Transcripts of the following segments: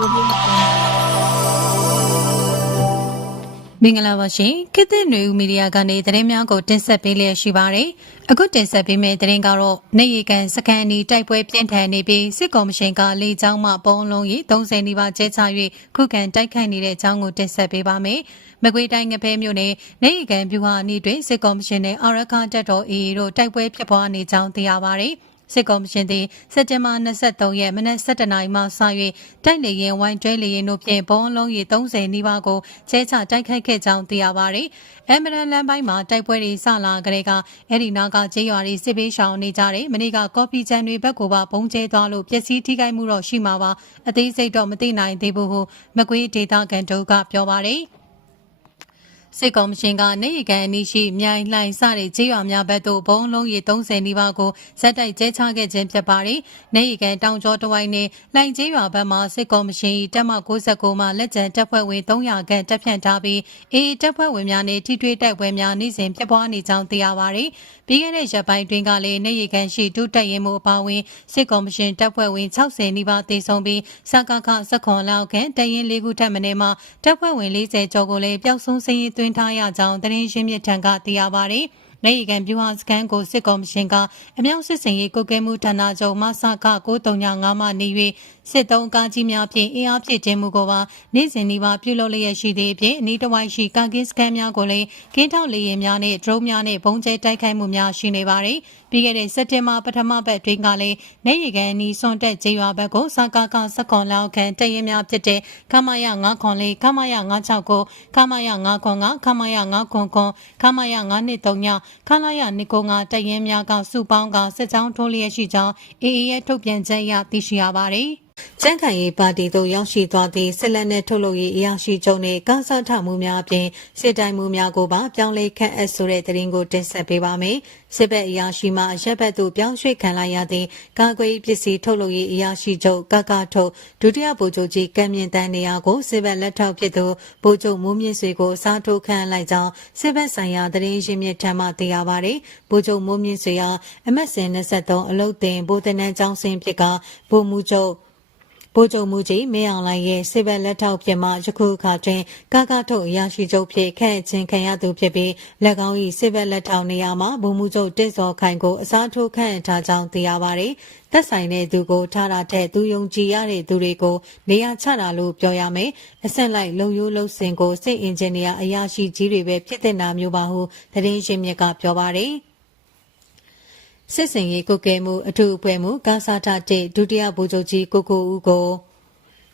ကိုလေးကိုမင်္ဂလာပါရှင်ခေတ်သစ်ຫນွေဦးမီဒီယာကနေသတင်းများကိုတင်ဆက်ပေးလျက်ရှိပါတယ်အခုတင်ဆက်ပေးမယ့်သတင်းကတော့နေရီကန်စကန်အနီတိုက်ပွဲပြင်းထန်နေပြီးစစ်ကော်မရှင်ကလေကြောင်းမှပုံလုံးရီ30နီးပါးကျဲချ၍ခုခံတိုက်ခိုက်နေတဲ့အကြောင်းကိုတင်ဆက်ပေးပါမယ်မကွေးတိုင်းငဖဲမြို့နယ်နေရီကန်ပြူဟာအနီးတွင်စစ်ကော်မရှင်နဲ့အာရခတက်တော် AA တို့တိုက်ပွဲဖြစ်ပွားနေကြောင်းသိရပါတယ် စစ်ကော်မရှင်သည်စက်တင်ဘာ23ရက်မနက်7:00နာရီမှစ၍တိုက်လေရင်ဝိုင်းကျွဲလေရင်တို့ဖြင့်ဘုံလုံးရီ30နီးပါးကိုကျဲချတိုက်ခိုက်ခဲ့ကြောင်းသိရပါသည်။အမ်ဘရန်လန်ပိုင်းမှာတိုက်ပွဲတွေစလာကြတဲ့ကအဲ့ဒီနာကကျေးရွာတွေစစ်ပေးရှောင်နေကြတယ်။မနေ့ကကော်ပီချန်တွေဘက်ကပါဘုံကျဲသွားလို့ပျက်စီးထိခိုက်မှုတော့ရှိမှာပါ။အသေးစိတ်တော့မသိနိုင်သေးဘူးဟုမကွေးဒေတာကန်တို့ကပြောပါတယ်။ စစ်ကော်မရှင်ကနေရီကန်အနီးရှိမြိုင်လှိုင်စတဲ့ကျေးရွာများဘက်သို့ဘုံလုံးရီ30နီးပါးကိုဇက်တိုက်ကျဲချခဲ့ခြင်းဖြစ်ပါတယ်။နေရီကန်တောင်ကျောတဝိုင်းနဲ့လှိုင်ကျေးရွာဘက်မှစစ်ကော်မရှင်၏တပ်မ69မှလက်ကျန်တပ်ဖွဲ့ဝင်300ခန့်တပ်ဖြန့်ထားပြီးအေးတပ်ဖွဲ့ဝင်များနဲ့ထိတွေ့တိုက်ပွဲများနေ့စဉ်ဖြစ်ပွားနေကြောင်းသိရပါတယ်။ပြီးခဲ့တဲ့ရက်ပိုင်းတွင်ကလည်းနေရီကန်ရှိဒုတက်ရင်မှုအပါအဝင်စစ်ကော်မရှင်တပ်ဖွဲ့ဝင်60နီးပါးသေဆုံးပြီးစကခစခွန်လောက်ခန့်တရင်လေးခုထပ်မံမှတပ်ဖွဲ့ဝင်40ကျော်ကိုလည်းပျောက်ဆုံးစင်းရင်သွင်းထားရကြောင်းသတင်းရှင်းမြစ်ထံကသိရပါတယ်။နေရီကန်ပြူဟာစကန်ကိုစစ်ကော်မရှင်ကအမြောက်စစ်စင်ရေးကုတ်ကဲမှုဌာနချုပ်မဆခ935မှနေ၍ စစ်တုံးကားကြီးများဖြင့်အင်အားဖြည့်ခြင်းမှုကိုပါနေ့စဉ်ဒီပါပြုလုပ်လျက်ရှိသည့်အပြင်အနီးတစ်ဝိုက်ရှိကာကင်းစကန်များကိုလည်းကင်းထောက်လေယာဉ်များနဲ့ဒရုန်းများနဲ့ဘုံကျဲတိုက်ခိုက်မှုများရှိနေပါတယ်။ပြီးခဲ့တဲ့စက်တင်ဘာပထမပတ်တွင်ကလည်းနေရီကန်နီစွန်တက်ကျေးရွာဘက်ကိုစကားကစကွန်လောက်ခန့်တရင်များဖြစ်တဲ့ခမရ9ခွန်လေးခမရ96ကိုခမရ9ခွန်ကခမရ9ခွန်ခွန်ခမရ9နှစ်3ညခလာရနိကိုငါတရင်များကစုပေါင်းကစစ်ကြောင်းထိုးလျက်ရှိကြောင်းအေအေရဲ့ထုတ်ပြန်ချက်အရသိရှိရပါတယ်။ကျန်းခိုင်ရေးပါတီသို့ရောက်ရှိသွားသည့်ဆက်လက်နဲ့ထုတ်လုပ်ရေးအရာရှိချုပ်နှင့်ကာစားထမှုများအပြင်စစ်တိုင်မှုများကိုပါပြောင်းလဲခန့်အပ်ဆိုတဲ့သတင်းကိုတင်ဆက်ပေးပါမယ်။စစ်ဘက်အရာရှိမှရက်ဘက်သို့ပြောင်းရွှေ့ခံလိုက်ရသည့်ကာကွယ်ရေးပစ္စည်းထုတ်လုပ်ရေးအရာရှိချုပ်ကကထုတ်ဒုတိယဗိုလ်ချုပ်ကြီးကံမြင့်တန်းနေရာကိုစစ်ဘက်လက်ထောက်ဖြစ်သူဗိုလ်ချုပ်မိုးမြင့်ဆွေကိုအစားထိုးခန့်လိုက်ကြောင်းစစ်ဘက်ဆိုင်ရာသတင်းရင်းမြစ်ထံမှသိရပါတယ်။ဗိုလ်ချုပ်မိုးမြင့်ဆွေဟာအမတ်စင်23အလုတ်တင်ဗိုလ်တနန်းကျောင်းစင်ဖြစ်ကဗိုလ်မှူးချုပ် ဗိုလ်ချုပ်မူကြီးမင်းအောင်လှိုင်ရဲ့စစ်ဘက်လက်ထောက်ဖြစ်မှယခုအခါတွင်ကာကထုတ်အရာရှိချုပ်ဖြစ်ခန့်ချင်းခံရသူဖြစ်ပြီးလက်ကောင်း၏စစ်ဘက်လက်ထောက်နေရာမှာဗိုလ်မှူးချုပ်တစ်စော်ခိုင်ကိုအစားထိုးခန့်ထားကြောင်းသိရပါသည်။သက်ဆိုင်တဲ့သူကိုထားတာတဲ့သူယုံကြည်ရတဲ့သူတွေကိုနေရာချတာလို့ပြောရမယ်။အဆက်လိုက်လုံရိုးလုံစင်ကိုစစ်အင်ဂျင်နီယာအရာရှိကြီးတွေပဲဖြစ်တဲ့နာမျိုးပါဟုသတင်းရှင်မြစ်ကပြောပါတယ်။ စစ်စင်ရေးကုတ်ကဲမှုအထူးအဖွဲ့မှုကာစာထတဲ့ဒုတိယဗိုလ်ချုပ်ကြီးကိုကိုဦးကို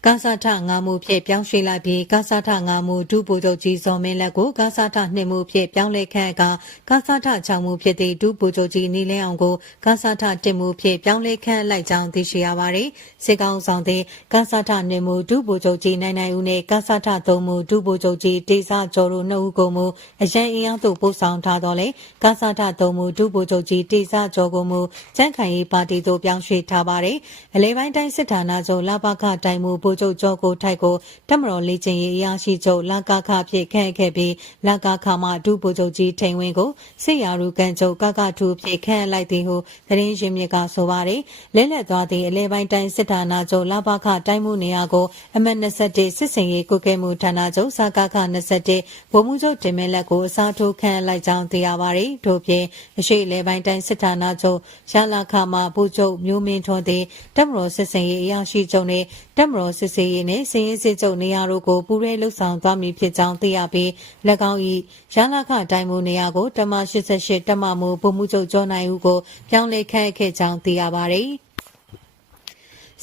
ကာစာထငါမှုဖြင့်ပြောင်းရွှေ့လိုက်ပြီးကာစာထငါမှုဒုဗိုလ်ချုပ်ကြီးဇော်မင်းလက်ကိုကာစာထနှစ်မှုဖြင့်ပြောင်းလဲခန့်ကကာစာထ6မှုဖြစ်သည့်ဒုဗိုလ်ချုပ်ကြီးနီလင်းအောင်ကိုကာစာထ1မှုဖြင့်ပြောင်းလဲခန့်လိုက်ကြောင်းသိရှိရပါသည်စစ်ကောင်ဆောင်သည်ကာစာထ2မှုဒုဗိုလ်ချုပ်ကြီးနိုင်နိုင်ဦးနှင့်ကာစာထ3မှုဒုဗိုလ်ချုပ်ကြီးဒေသကျော်တို့နှစ်ဦးကိုမူအရန်အင်အားသို့ပို့ဆောင်ထားတော်လဲကာစာထ3မှုဒုဗိုလ်ချုပ်ကြီးဒေသကျော်ကိုမူကျန်းခိုင်ရေးပါတီသို့ပြောင်းရွှေ့ထားပါသည်အလဲပိုင်းတိုင်းစစ်ဌာနချုပ်လပခတိုင်းမှုဗိုလ်ချုပ်ကျော်ကိုထိုက်ကိုတမတော်လေးချင်းရေးအရာရှိချုပ်လကခဖြစ်ခဲ့ခဲ့ပြီးလကခမှဒုဗိုလ်ချုပ်ကြီးထိန်ဝင်းကိုစစ်ရာရူကန်ချုပ်ကကထူဖြစ်ခန့်လိုက်သည်ဟုသတင်းရင်းမြစ်ကဆိုပါတယ်လဲလက်သွားသည့်အလဲပိုင်းတိုင်းစစ်ဌာနချုပ်လပခတိုင်းမှုနေရာကိုအမတ်21စစ်စင်ရေးကုကဲမှုဌာနချုပ်စကခ21ဗိုလ်မှူးချုပ်တင်မဲလက်ကိုအစားထိုးခန့်လိုက်ကြောင်းသိရပါတယ်ထို့ပြင်အရှိလဲပိုင်းတိုင်းစစ်ဌာနချုပ်ရလာခမှဗိုလ်ချုပ်မျိုးမင်းထွန်းသည်တမတော်စစ်စင်ရေးအရာရှိချုပ်နှင့်တမတော်စစ်စေးရေးနှင့်စည်ရင်စစ်ချုပ်နေရာတို့ကိုပူးရဲလှုပ်ဆောင်သွားမည်ဖြစ်ကြောင်းသိရပြီး၎င်း၏ရလာခတိုင်းမှုနေရာကိုတမ88တမမှုဗိုလ်မှူးချုပ်ကျော်နိုင်ဦးကိုပြောင်းလဲခန့်ခဲ့ကြောင်းသိရပါသည်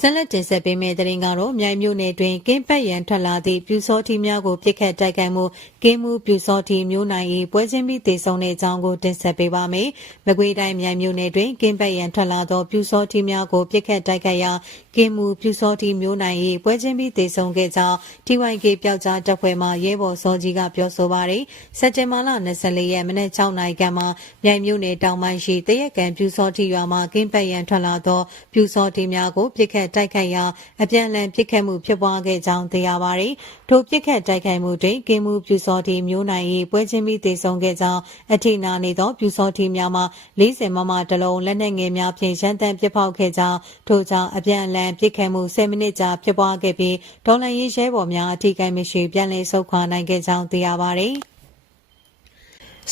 ဆက်လက်တင်ဆက်ပေးမယ့်သတင်းကတော့မြိုင်မြို့နယ်တွင်ကင်းပတ်ရန်ထွက်လာသည့်ပြူစောထီများကိုပြစ်ခတ်တိုက်ခိုက်မှုကင်းမှုပြူစောထီမျိုးနိုင်၏ပွဲချင်းပြီးတည်ဆုံတဲ့အကြောင်းကိုတင်ဆက်ပေးပါမယ်။မကွေးတိုင်းမြိုင်မြို့နယ်တွင်ကင်းပတ်ရန်ထွက်လာသောပြူစောထီများကိုပြစ်ခတ်တိုက်ခိုက်ရာကင်းမှုပြူစောထီမျိုးနိုင်၏ပွဲချင်းပြီးတည်ဆုံခဲ့ကြောင်း TYK ပျောက်ကြားတပ်ဖွဲ့မှရဲဘော်စောကြီးကပြောဆိုပါရယ်စက်တင်ဘာလ24ရက်မနေ့6နာရီခန့်မှာမြိုင်မြို့နယ်တောင်ပိုင်းရှိတရက်ကံပြူစောထီရွာမှကင်းပတ်ရန်ထွက်လာသောပြူစောထီများကိုပြစ်ခတ်တိုက်ခိုက်ရာအပြန်အလှန်ပစ်ခတ်မှုဖြစ်ပွားခဲ့ကြောင်းသိရပါတယ်။ထိုပစ်ခတ်တိုက်ခိုက်မှုတွင်ကင်းမှုပြူစောတီမျိုးနိုင်၏ပွဲချင်းပြီးတေဆုံးခဲ့ကြောင်းအထိနာနေသောပြူစောတီများမှ40မမတလုံးလက်နက်ငယ်များဖြင့်ရန်တမ်းပစ်ဖောက်ခဲ့ကြောင်းထို့ကြောင့်အပြန်အလှန်ပစ်ခတ်မှု10မိနစ်ကြာဖြစ်ပွားခဲ့ပြီးဒေါ်လာရေးရဲဘော်များအထိကိမရှိပြန်လည်ဆုတ်ခွာနိုင်ခဲ့ကြောင်းသိရပါတယ်။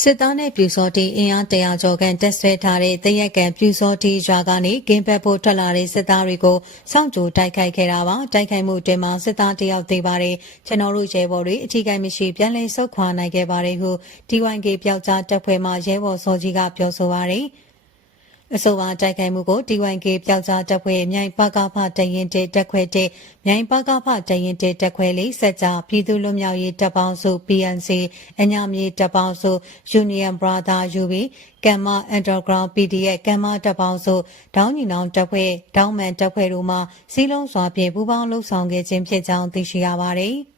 စစ်သားနဲ့ပြူစောတီအင်အားတရာကျော်ခန့်တက်ဆွဲထားတဲ့တရက်ကံပြူစောတီရွာကနေကင်းဘက်ဖို့ထွက်လာတဲ့စစ်သားတွေကိုစောင့်ကြိုတိုက်ခိုက်ခဲ့တာပါတိုက်ခိုက်မှုတွင်မှစစ်သားတယောက်သေးပါတယ်ကျွန်တော်တို့ရဲဘော်တွေအထူးကိမရှိပြန်လည်ဆုတ်ခွာနိုင်ခဲ့ပါတယ်ဟု TYK ပျောက်ကြားတပ်ဖွဲ့မှရဲဘော်စောကြီးကပြောဆိုပါတယ် အဆိုပါတိုက်ခိုက်မှုကို DYK ပျောက်ကြားတပ်ဖွဲ့မြိုင်ပကဖတရင်တေတက်ခွဲတေမြိုင်ပကဖတရင်တေတက်ခွဲလေးစက်ကြပြည်သူ့လွတ်မြောက်ရေးတပ်ပေါင်းစု PNC အညာမြေတပ်ပေါင်းစု Union Brother UB ကမ္မ Underground PDF ကမ္မတပ်ပေါင်းစုဒေါင်းညီနောင်တပ်ဖွဲ့ဒေါင်းမန်တပ်ဖွဲ့တို့မှစီးလုံးစွာဖြင့်ပူးပေါင်းလှုပ်ဆောင်ခဲ့ခြင်းဖြစ်ကြောင်းသိရှိရပါတယ်။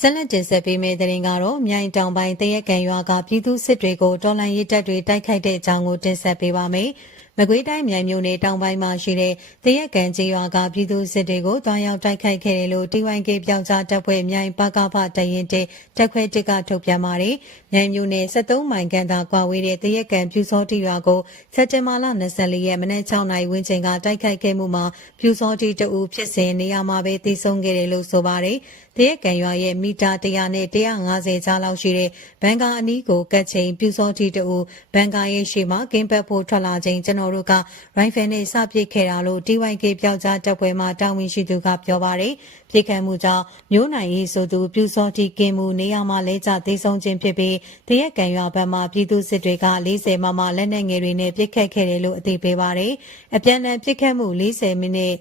ဆက်လက်တင်ဆက်ပေးမယ့်သတင်းကတော့မြိုင်တောင်ပိုင်းတရက်ကန်ရွာကပြည်သူစစ်တွေကိုတော်လှန်ရေးတပ်တွေတိုက်ခိုက်တဲ့အကြောင်းကိုတင်ဆက်ပေးပါမယ်။မကွေးတိုင်းမြိုင်မြို့နယ်တောင်ပိုင်းမှာရှိတဲ့တရက်ကန်ကျေးရွာကပြည်သူစစ်တွေကိုတွားရောက်တိုက်ခိုက်ခဲ့တယ်လို့ TYK ပြောက်ကြားတပ်ဖွဲ့မြိုင်ပကဖတရင်တေတက်ခွဲတစ်ကထုတ်ပြန်ပါတယ်။မြိုင်မြို့နယ်73မိုင်ခန့်သာကွာဝေးတဲ့တရက်ကန်ပြူစောတီရွာကိုစက်တင်ဘာလ24ရက်မနေ့6နိုင်ဝန်းကျင်ကတိုက်ခိုက်ခဲ့မှုမှာပြူစောတီတအူဖြစ်စဉ်နေရာမှာပဲတည်ဆုံခဲ့တယ်လို့ဆိုပါတယ်။ တရက်ကန်ရွာရဲ့မီတာ100နဲ့150ကြားလောက်ရှိတဲ့ဘန်ကာအနီးကိုကတ်ချိန်ပြူစောတီတအူဘန်ကာရဲ့ရှေ့မှာကင်းပတ်ဖို့ထွက်လာချိန်ကျွန်တော်တို့ကရိုင်ဖယ်နဲ့စပစ်ခဲ့တာလို့ TYK ပျောက်ကြားတပ်ဖွဲ့မှတာဝန်ရှိသူကပြောပါတယ်။ပြည်ခံမှုကြောင့်မျိုးနိုင်ရေးဆိုသူပြူစောတိကင်းမှုနေရာမှာလဲကျသေးဆုံးခြင်းဖြစ်ပြီးတရက်ကန်ရွာဘက်မှပြည်သူစစ်တွေက40မမလက်နက်ငယ်တွေနဲ့ပစ်ခတ်ခဲ့တယ်လို့အသိပေးပါတယ်။အပြန်အလှန်ပစ်ခတ်မှု40မိနစ်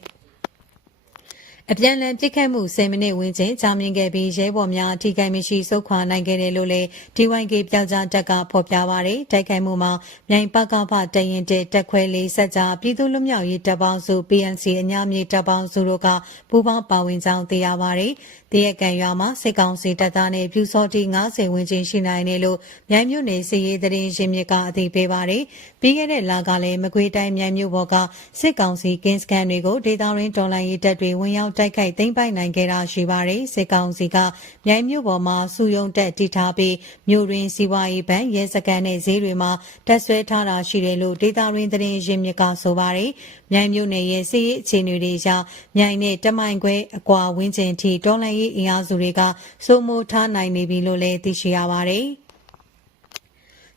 အပြန်လန်ပြစ်ခတ်မှု10မိနစ်ဝန်းကျင်ကြာမြင့်ခဲ့ပြီးရဲဘော်များအထိကိမရှိစုခွာနိုင်ခဲ့တယ်လို့လည်း DYK ပြောက်ကြားတက်ကဖော်ပြပါရယ်တိုက်ခိုက်မှုမှာမြိုင်ပကဖတရင်တဲ့တက်ခွဲလေးဆက်ကြပြည်သူ့လူမျိုးရေးတပ်ပေါင်းစု PNC အညာမြေတပ်ပေါင်းစုတို့ကပူးပေါင်းပါဝင်ကြောင်းသိရပါရယ်တရက်ကန်ရွာမှာစစ်ကောင်စီတပ်သားနဲ့ပြူစောတိ90ဝန်းကျင်ရှိနိုင်တယ်လို့မြိုင်မြို့နယ်စီရေးသတင်းရင်းမြစ်ကအသိပေးပါရယ်ပြီးခဲ့တဲ့လကလည်းမကွေးတိုင်းမြိုင်မြို့ဘော်ကစစ်ကောင်စီကင်းစကန်တွေကိုဒေတာရင်းတော်လိုင်းရေးတပ်တွေဝင်ရောက်တိုက်ခိုက်သိမ်းပိုက်နိုင်ခဲ့တာရှိပါတယ်စစ်ကောင်စီကမြိုင်မြို့ပေါ်မှာစုယုံတက်တည်ထားပြီးမြို့ရင်းစီဝါရေးဘဏ်ရဲစကန်နဲ့ဈေးတွေမှာတက်ဆွဲထားတာရှိတယ်လို့ဒေတာရင်းသတင်းရင်းမြစ်ကဆိုပါတယ်မြိုင်မြို့နယ်ရဲ့စီးရေးအခြေအနေတွေကြောင့်မြိုင်နဲ့တမိုင်ခွဲအကွာဝင်းကျင်ထိတော်လှန်ရေးအင်အားစုတွေကစိုးမိုးထားနိုင်နေပြီလို့လည်းသိရှိရပါတယ်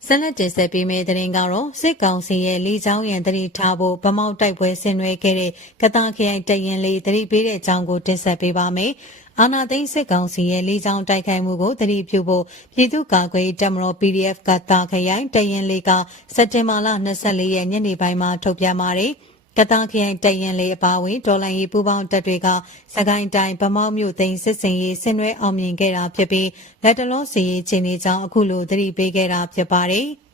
ဆက်လက်တင်ဆက်ပေးမယ့်သတင်းကတော့စစ်ကောင်စီရဲ့လေကြောင်းရန်တတိထားဖို့ဗမောက်တိုက်ပွဲဆင်နွှဲခဲ့တဲ့ကတာခရိုင်တရင်လေးတတိပေးတဲ့အကြောင်းကိုတင်ဆက်ပေးပါမယ်။အာနာသိန်းစစ်ကောင်စီရဲ့လေကြောင်းတိုက်ခိုက်မှုကိုတတိပြုဖို့ပြည်သူ့ကာကွယ်တပ်မတော် PDF ကတာခရိုင်တရင်လေးကစက်တင်ဘာလ24ရက်ညနေပိုင်းမှာထုတ်ပြန်ပါတယ်။ ကတာခရိုင်တရင်လေးအပါဝင်ဒေါ်လာရေးပူပေါင်းတပ်တွေကစကိုင်းတိုင်းဗမောက်မြို့သိမ်းစစ်စင်ရေးဆင်နွှဲအောင်မြင်ခဲ့တာဖြစ်ပြီးလက်တလုံးစီရေးချင်းတွေကြောင့်အခုလိုသတိပေးခဲ့တာဖြစ်ပါတယ်။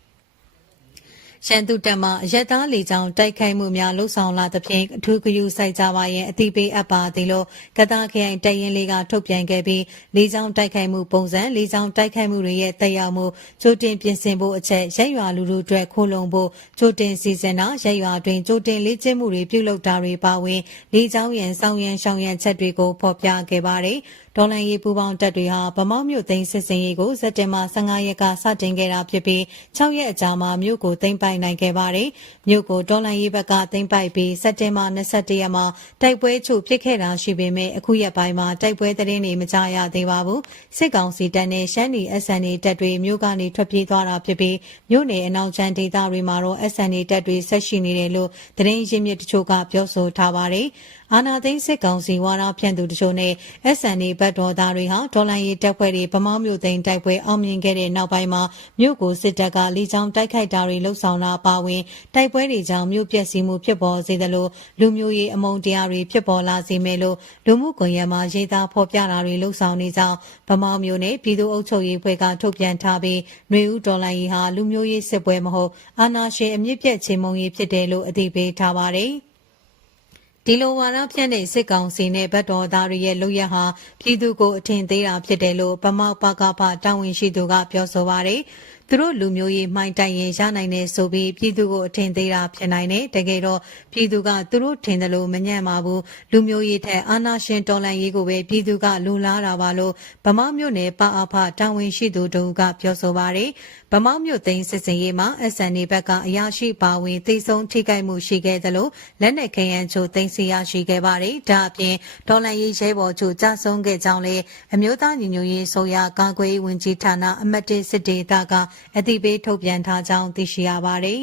ရှမ်းသူတက်မှရက်သားလေကြောင်းတိုက်ခိုက်မှုများလှုပ်ဆောင်လာသဖြင့်အထူးဂရုစိုက်ကြပါရင်အတိပေးအပ်ပါသည်လို့ကတာခရိုင်တရင်လေးကထုတ်ပြန်ခဲ့ပြီးလေကြောင်းတိုက်ခိုက်မှုပုံစံလေကြောင်းတိုက်ခိုက်မှုတွေရဲ့တက်ရောက်မှုကြိုတင်ပြင်ဆင်ဖို့အချက်ရက်ရွာလူလူတွေခိုးလုံဖို့ကြိုတင်စီစဉ်တာရက်ရွာတွင်ကြိုတင်လေ့ကျင့်မှုတွေပြုလုပ်တာတွေပါဝင်လေကြောင်းရန်ဆောင်ရန်ရှောင်ရန်ချက်တွေကိုဖော်ပြခဲ့ပါတယ်။ ဒေါ်လန်ရေးပူပေါင်းတပ်တွေဟာဗမောက်မြို့သိမ်းစစ်စင်ရေးကိုစက်တင်ဘာ15ရက်ကစတင်ခဲ့တာဖြစ်ပြီး6ရက်အကြာမှာမြို့ကိုသိမ်းပိုက်နိုင်ခဲ့ပါတယ်။မြို့ကိုဒေါ်လန်ရေးဘက်ကသိမ်းပိုက်ပြီးစက်တင်ဘာ21ရက်မှာတိုက်ပွဲချုပ်ဖြစ်ခဲ့တာရှိပေမဲ့အခုရက်ပိုင်းမှာတိုက်ပွဲသတင်းတွေမကြားရသေးပါဘူး။စစ်ကောင်စီတပ်နဲ့ရှမ်းနီ SNA တပ်တွေမြို့ကနေထွက်ပြေးသွားတာဖြစ်ပြီးမြို့နယ်အနောက်ချမ်းဒေသတွေမှာတော့ SNA တပ်တွေဆက်ရှိနေတယ်လို့သတင်းရင်းမြစ်တချို့ကပြောဆိုထားပါတယ်။အာနာသိန်းစစ်ကောင်စီဝါဒဖြန့်သူတချို့နဲ့ SNA ဘတ်တော်သားတွေဟာဒေါ်လာရေးတပ်ဖွဲ့တွေဗမောင်းမြို့သိန်းတိုက်ပွဲအောင်မြင်ခဲ့တဲ့နောက်ပိုင်းမှာမြို့ကိုစစ်တပ်ကလေကြောင်းတိုက်ခိုက်တာတွေလှုပ်ဆောင်တာပါဝင်တိုက်ပွဲတွေကြောင့်မြို့ပျက်စီးမှုဖြစ်ပေါ်စေသလိုလူမျိုးရေးအမုန်းတရားတွေဖြစ်ပေါ်လာစေမယ်လို့လူမှုကွန်ရက်မှာရေးသားဖော်ပြတာတွေလှုပ်ဆောင်နေကြောင်းဗမောင်းမြို့နယ်ပြည်သူ့အုပ်ချုပ်ရေးဖွဲ့ကထုတ်ပြန်ထားပြီးຫນွေဦးဒေါ်လာရေးဟာလူမျိုးရေးစစ်ပွဲမဟုတ်အာဏာရှင်အမြင့်ပြတ်ချေမှုန်းရေးဖြစ်တယ်လို့အသိပေးထားပါတယ်။ ဒီလိုဝါဒဖြန့်တဲ့စစ်ကောင်စီနဲ့ဗတ်တော်သားတွေရဲ့လုပ်ရဟာပြည်သူကိုအထင်သေးတာဖြစ်တယ်လို့ဗမောက်ပကပတာဝန်ရှိသူကပြောဆိုပါတယ်။တ သူတို့လူမျိုးရေးမှိုင်းတိုက်ရင်ရနိုင်တယ်ဆိုပြီးပြည်သူကိုအထင်သေးတာဖြစ်နိုင်တယ်တကယ်တော့ပြည်သူကသူတို့ထင်တယ်လို့မညံ့ပါဘူးလူမျိုးရေးထက်အာဏာရှင်တော်လှန်ရေးကိုပဲပြည်သူကလူလားတာပါလို့ဗမာမျိုးနယ်ပအဖတာဝန်ရှိသူတို့ကပြောဆိုပါတယ်ဗမာမျိုးသိန်းစစ်စင်ရေးမှာ SNA ဘက်ကအရာရှိပါဝင်သိဆုံးထိခိုက်မှုရှိခဲ့တယ်လို့လက်နက်ခဲယမ်းချိုသိမ်းဆီးရရှိခဲ့ပါတယ်ဒါအပြင်ဒေါ်လာရေးရဲဘော်ချိုကြဆုံးခဲ့ကြောင်းလည်းအမျိုးသားညီညွတ်ရေးဆိုရကာကွယ်ရေးဝန်ကြီးဌာနအမတ်တစ်စစ်ဒေသကအသိပေးထုတ်ပြန်ထားကြောင်းသိရှိရပါတယ်